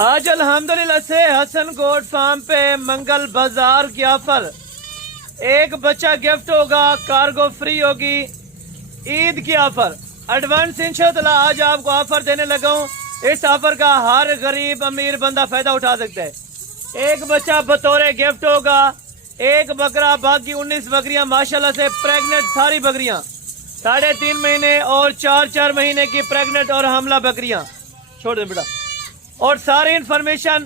آج الحمدللہ سے حسن گوٹ فارم پہ منگل بازار کی آفر، ایک بچہ گفٹ ہوگا، کارگو فری ہوگی، عید کی آفر ایڈوانس انشاءاللہ آج آپ کو آفر دینے لگا ہوں۔ اس آفر کا ہر غریب امیر بندہ فائدہ اٹھا سکتا ہے۔ ایک بچہ بطور گفٹ ہوگا، ایک بکرا، باقی 19 بکریاں ماشاءاللہ سے پریگننٹ، ساری بکریاں 3.5 مہینے اور 4 مہینے کی پریگننٹ اور حاملہ بکریاں، چھوڑ دیں بیٹا۔ اور ساری انفارمیشن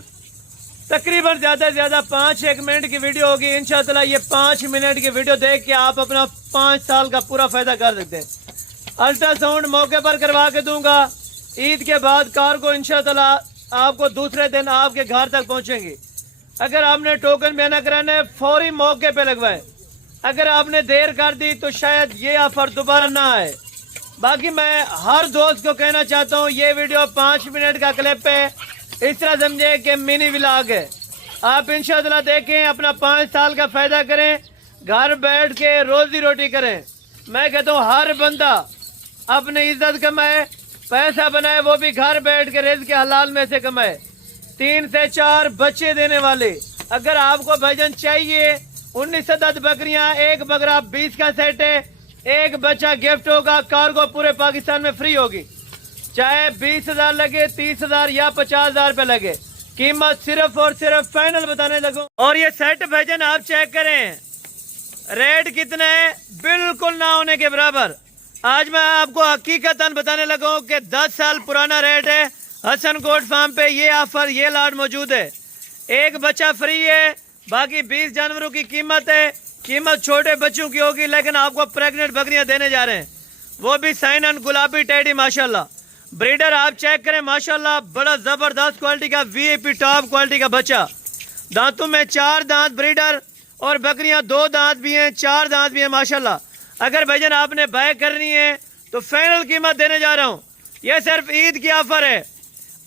تقریباً زیادہ سے زیادہ 5-1 منٹ کی ویڈیو ہوگی انشاءاللہ۔ یہ 5 منٹ کی ویڈیو دیکھ کے آپ اپنا 5 سال کا پورا فائدہ کر سکتے ہیں۔ الٹرا ساؤنڈ موقع پر کروا کے دوں گا۔ عید کے بعد کار کو انشاءاللہ آپ کو دوسرے دن آپ کے گھر تک پہنچیں گی۔ اگر آپ نے ٹوکن بیانہ کرانا ہے فوری موقع پہ لگوائے، اگر آپ نے دیر کر دی تو شاید یہ آفر دوبارہ نہ آئے۔ باقی میں ہر دوست کو کہنا چاہتا ہوں یہ ویڈیو 5 منٹ کا کلپ ہے، اس طرح سمجھے کہ منی ولاگ ہے۔ آپ انشاءاللہ دیکھیں، اپنا 5 سال کا فائدہ کریں، گھر بیٹھ کے روزی روٹی کریں۔ میں کہتا ہوں ہر بندہ اپنی عزت کمائے، پیسہ بنائے، وہ بھی گھر بیٹھ کے رزق کے حلال میں سے کمائے۔ 3 سے 4 بچے دینے والے، اگر آپ کو بھجن چاہیے 19 عدد بکریاں، ایک بکرا 20 کا سیٹ ہے، ایک بچہ گفٹ ہوگا، کارگو پورے پاکستان میں فری ہوگی، چاہے 20,000 لگے، 30,000 یا 50,000 پہ لگے، قیمت صرف اور صرف فائنل بتانے لگوں۔ اور یہ سیٹ بھجن آپ چیک کریں، ریٹ کتنا ہے، بالکل نہ ہونے کے برابر۔ آج میں آپ کو حقیقتاً بتانے لگا ہوں کہ 10 سال پرانا ریٹ ہے حسن گوٹ فارم پہ۔ یہ آفر، یہ لاٹ موجود ہے، ایک بچہ فری ہے، باقی 20 جانوروں کی قیمت ہے۔ قیمت چھوٹے بچوں کی ہوگی، لیکن آپ کو پریگننٹ بکریاں دینے جا رہے ہیں، وہ بھی سائن اینڈ گلابی ٹیڈی ماشاءاللہ۔ بریڈر آپ چیک کریں ماشاءاللہ، بڑا زبردست کوالٹی کا وی آئی پی ٹاپ کوالٹی کا بچہ، دانتوں میں 4 دانت بریڈر، اور بکریاں 2 دانت بھی ہیں، 4 دانت بھی ہیں ماشاءاللہ۔ اگر بھجن آپ نے بائے کرنی ہے تو فائنل قیمت دینے جا رہا ہوں، یہ صرف عید کی آفر ہے۔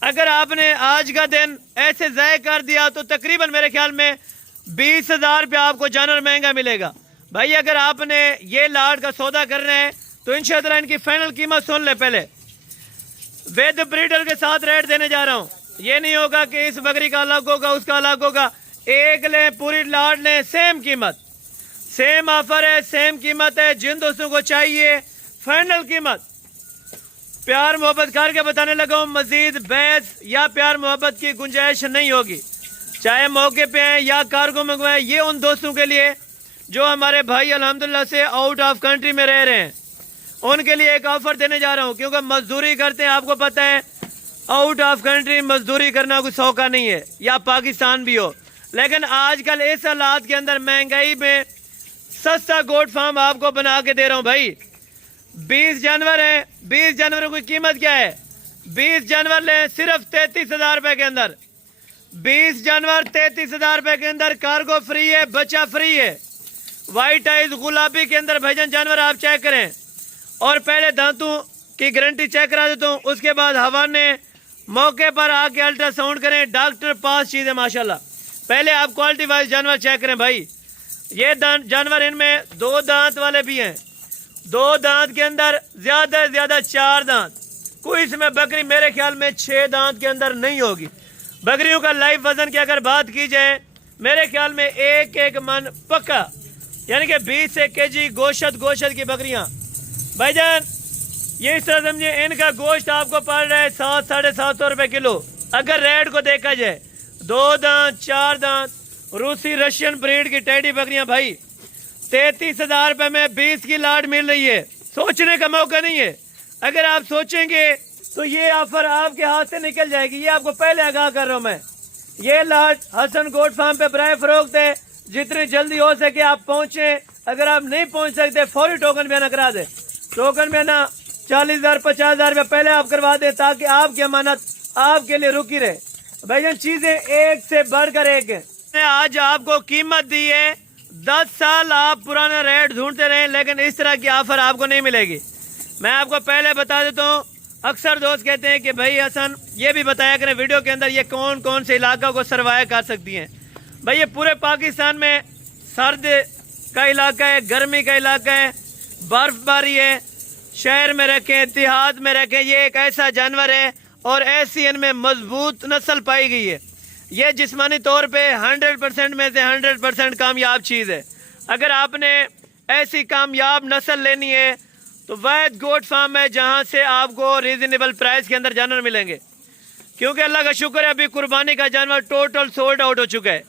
اگر آپ نے آج کا دن ایسے ضائع کر دیا تو تقریباً میرے خیال میں 20,000 پہ آپ کو جانور مہنگا ملے گا۔ بھائی اگر آپ نے یہ لاٹ کا سودا کرنا ہے تو انشاءاللہ ان کی فائنل قیمت سن لے پہلے۔ وید بریڈر کے ساتھ ریٹ دینے جا رہا ہوں، یہ نہیں ہوگا کہ اس بکری کا الگ ہوگا، اس کا الگ ہوگا۔ ایک لیں، پوری لاٹ لیں، سیم قیمت، سیم آفر ہے، سیم قیمت ہے۔ جن دوستوں کو چاہیے فائنل قیمت پیار محبت کر کے بتانے لگا ہوں، مزید بحث یا پیار محبت کی گنجائش نہیں ہوگی، چاہے موقع پہ ہیں یا کارگو منگوائیں۔ یہ ان دوستوں کے لیے جو ہمارے بھائی الحمدللہ سے آؤٹ آف کنٹری میں رہ رہے ہیں، ان کے لیے ایک آفر دینے جا رہا ہوں، کیونکہ مزدوری کرتے ہیں، آپ کو پتہ ہے آؤٹ آف کنٹری مزدوری کرنا کوئی سوکھا نہیں ہے، یا پاکستان بھی ہو، لیکن آج کل اس حالات کے اندر مہنگائی میں سستا گوٹ فارم آپ کو بنا کے دے رہا ہوں۔ بھائی 20 جانور ہیں، 20 جانوروں کی قیمت کیا ہے؟ 20 جانور لیں صرف 33,000 روپے کے اندر، 20 جانور 33,000 روپے کے اندر، کارگو فری ہے، بچہ فری ہے، وائٹ آئیز گلابی کے اندر بھجن جانور آپ چیک کریں۔ اور پہلے دانتوں کی گارنٹی چیک کرا دیتا ہوں، اس کے بعد حوانے موقع پر آ کے الٹرا ساؤنڈ کریں، ڈاکٹر پاس چیز ہے ماشاءاللہ۔ پہلے آپ کوالٹی وائز جانور چیک کریں بھائی۔ یہ جانور ان میں 2 دانت والے بھی ہیں، 2 دانت کے اندر زیادہ سے زیادہ 4 دانت، کوئی اس میں بکری میرے خیال میں 6 دانت کے اندر نہیں ہوگی۔ بکریوں کا لائف وزن کی اگر بات کی جائے میرے خیال میں 1 من پکا، یعنی کہ 20 kg گوشت کی بکریاں۔ بھائی جان یہ اس طرح سمجھے، ان کا گوشت آپ کو پڑ رہا ہے 700-750 روپے کلو۔ اگر ریٹ کو دیکھا جائے 2 دانت 4 دانت روسی رشین بریڈ کی ٹیڈی بکریاں، بھائی 33,000 روپے میں 20 کی لاٹ مل رہی ہے، سوچنے کا موقع نہیں ہے۔ اگر آپ سوچیں گے تو یہ آفر آپ کے ہاتھ سے نکل جائے گی، یہ آپ کو پہلے آگاہ کر رہا ہوں میں۔ یہ لاٹ حسن گوٹ فارم پہ برائے فروخت ہے، جتنی جلدی ہو سکے آپ پہنچیں۔ اگر آپ نہیں پہنچ سکتے فوری ٹوکن بیانہ کرا دیں، ٹوکن بیانہ 40,000 50,000 روپے پہلے آپ کروا دیں، تاکہ آپ کی امانت آپ کے لیے رکی رہے۔ بھائی جان چیزیں ایک سے بڑھ کر ایک ہیں۔ آج آپ کو قیمت دی ہے، 10 سال آپ پرانا ریٹ ڈھونڈتے رہیں، لیکن اس طرح کی آفر آپ کو نہیں ملے گی۔ میں آپ کو پہلے بتا دیتا ہوں، اکثر دوست کہتے ہیں کہ بھائی حسن یہ بھی بتایا کریں ویڈیو کے اندر یہ کون کون سے علاقہ کو سروائے کر سکتی ہیں۔ بھائی یہ پورے پاکستان میں سرد کا علاقہ ہے، گرمی کا علاقہ ہے، برف باری ہے، شہر میں رکھیں، دیہات میں رکھیں، یہ ایک ایسا جانور ہے اور ایسی ان میں مضبوط نسل پائی گئی ہے۔ یہ جسمانی طور پہ 100% میں سے 100% کامیاب چیز ہے۔ اگر آپ نے ایسی کامیاب نسل لینی ہے تو واحد گوٹ فارم ہے جہاں سے آپ کو ریزنیبل پرائس کے اندر جانور ملیں گے، کیونکہ اللہ کا شکر ہے ابھی قربانی کا جانور ٹوٹل سولڈ آؤٹ ہو چکا ہے۔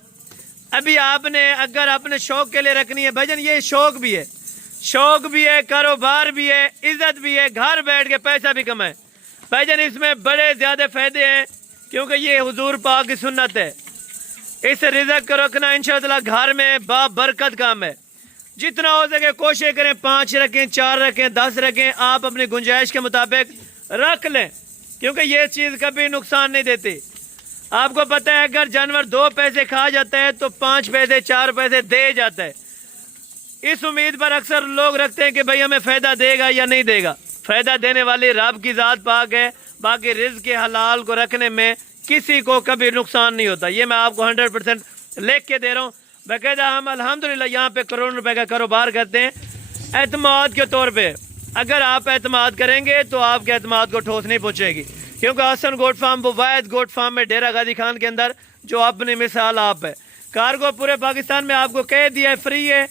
ابھی آپ نے اگر اپنے شوق کے لیے رکھنی ہے، بھائی جان یہ شوق بھی ہے، کاروبار بھی ہے، عزت بھی ہے، گھر بیٹھ کے پیسہ بھی کمائے، بھائی جان اس میں بڑے زیادہ فائدے ہیں، کیونکہ یہ حضور پاک کی سنت ہے۔ اس رزق کو رکھنا انشاءاللہ گھر میں برکت کام ہے۔ جتنا ہو سکے کوشش کریں 5 رکھیں، 4 رکھیں، 10 رکھیں، آپ اپنی گنجائش کے مطابق رکھ لیں، کیونکہ یہ چیز کبھی نقصان نہیں دیتی۔ آپ کو پتہ ہے اگر جانور 2 پیسے کھا جاتا ہے تو 5 پیسے 4 پیسے دے جاتا ہے۔ اس امید پر اکثر لوگ رکھتے ہیں کہ بھئی ہمیں فائدہ دے گا یا نہیں دے گا۔ فائدہ دینے والی رب کی ذات پاک ہے، باقی رزق کے حلال کو رکھنے میں کسی کو کبھی نقصان نہیں ہوتا۔ یہ میں آپ کو 100% لکھ کے دے رہا ہوں۔ باقاعدہ ہم الحمدللہ یہاں پہ کروڑوں روپے کا کاروبار کرتے ہیں اعتماد کے طور پہ۔ اگر آپ اعتماد کریں گے تو آپ کے اعتماد کو ٹھوس نہیں پہنچے گی، کیونکہ حسن گوٹ فارم وہ واحد گوٹ فارم ہے ڈیرہ غازی خان کے اندر جو اپنی مثال آپ ہے۔ کارگو پورے پاکستان میں آپ کو کہہ دیا ہے فری ہے،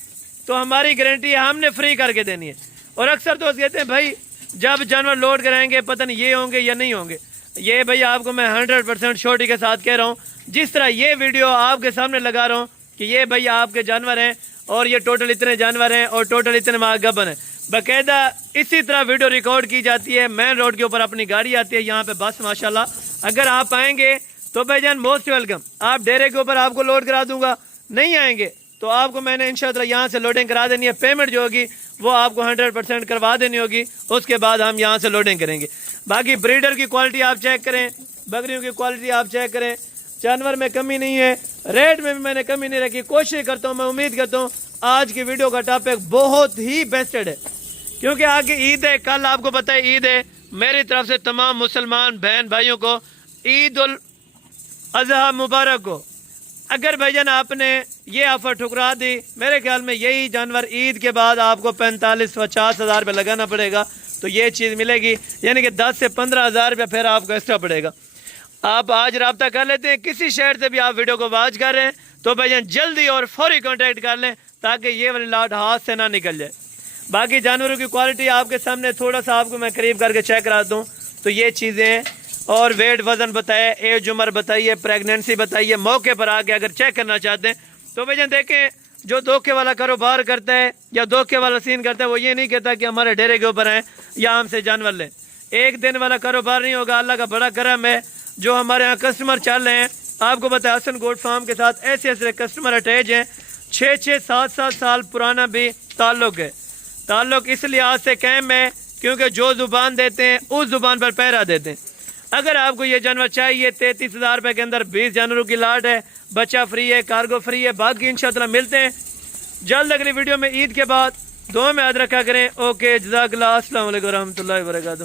تو ہماری گارنٹی ہے ہم نے فری کر کے دینی ہے۔ اور اکثر دوست کہتے ہیں بھائی جب جانور لوڈ کرائیں گے پتہ نہیں یہ ہوں گے یا نہیں ہوں گے۔ یہ بھائی آپ کو میں 100% شورٹی کے ساتھ کہہ رہا ہوں، جس طرح یہ ویڈیو آپ کے سامنے لگا رہا ہوں کہ یہ بھائی آپ کے جانور ہیں اور یہ ٹوٹل اتنے جانور ہیں اور ٹوٹل اتنے ماہ گبن ہیں، باقاعدہ اسی طرح ویڈیو ریکارڈ کی جاتی ہے۔ مین روڈ کے اوپر اپنی گاڑی آتی ہے یہاں پہ بس ماشاءاللہ۔ اگر آپ آئیں گے تو بھائی جان موسٹ ویلکم، آپ ڈیرے کے اوپر آپ کو لوڈ کرا دوں گا۔ نہیں آئیں گے تو آپ کو میں نے انشاءاللہ یہاں سے لوڈنگ کرا دینی ہے، پیمنٹ جو ہوگی وہ آپ کو 100% کروا دینی ہوگی، اس کے بعد ہم یہاں سے لوڈنگ کریں گے۔ باقی بریڈر کی کوالٹی آپ چیک کریں، بکریوں کی کوالٹی آپ چیک کریں، جانور میں کمی نہیں ہے، ریٹ میں بھی میں نے کمی نہیں رکھی۔ کوشش کرتا ہوں، میں امید کرتا ہوں آج کی ویڈیو کا ٹاپک بہت ہی بیسٹڈ ہے، کیونکہ آگے عید ہے، کل آپ کو پتہ ہے عید ہے۔ میری طرف سے تمام مسلمان بہن بھائیوں کو عید الاضحیٰ مبارک ہو۔ اگر بھائی جان آپ نے یہ آفر ٹھکرا دی، میرے خیال میں یہی جانور عید کے بعد آپ کو 45-50 ہزار روپے لگانا پڑے گا تو یہ چیز ملے گی، یعنی کہ 10 سے 15 ہزار روپے پھر آپ کو ایکسٹرا پڑے گا۔ آپ آج رابطہ کر لیتے ہیں، کسی شہر سے بھی آپ ویڈیو کو واچ کر رہے ہیں تو بھائی جان جلدی اور فوری کانٹیکٹ کر لیں تاکہ یہ والی لاٹ ہاتھ سے نہ نکل جائے۔ باقی جانوروں کی کوالٹی آپ کے سامنے تھوڑا سا آپ کو میں قریب کر کے چیک کرا دوں تو یہ چیزیں ہیں، اور ویٹ وزن بتائے، ایج عمر بتائیے، پریگنینسی بتائیے، موقع پر آ کے اگر چیک کرنا چاہتے ہیں تو بھائی جان دیکھیں جو دھوکے والا کاروبار کرتا ہے یا دھوکے والا سین کرتا ہے وہ یہ نہیں کہتا کہ ہمارے ڈیرے کے اوپر ہیں یا ہم سے جانور لیں۔ ایک دن والا کاروبار نہیں ہوگا، اللہ کا بڑا کرم ہے جو ہمارے ہاں کسٹمر چل رہے ہیں۔ آپ کو پتہ ہے حسن گوٹ فارم کے ساتھ ایسے کسٹمر اٹیچ ہیں، 6-7 سال پرانا بھی تعلق ہے۔ تعلق اس لحاظ سے قائم ہے کیونکہ جو زبان دیتے ہیں اس زبان پر پہرا دیتے ہیں۔ اگر آپ کو یہ جانور چاہیے 33 ہزار روپے کے اندر 20 جانوروں کی لاٹ ہے، بچہ فری ہے، کارگو فری ہے، باقی انشاءاللہ ملتے ہیں جلد اگلی ویڈیو میں عید کے بعد۔ دعا میں یاد رکھا کریں۔ اوکے، جزاک اللہ، السلام علیکم ورحمۃ اللہ وبرکاتہ۔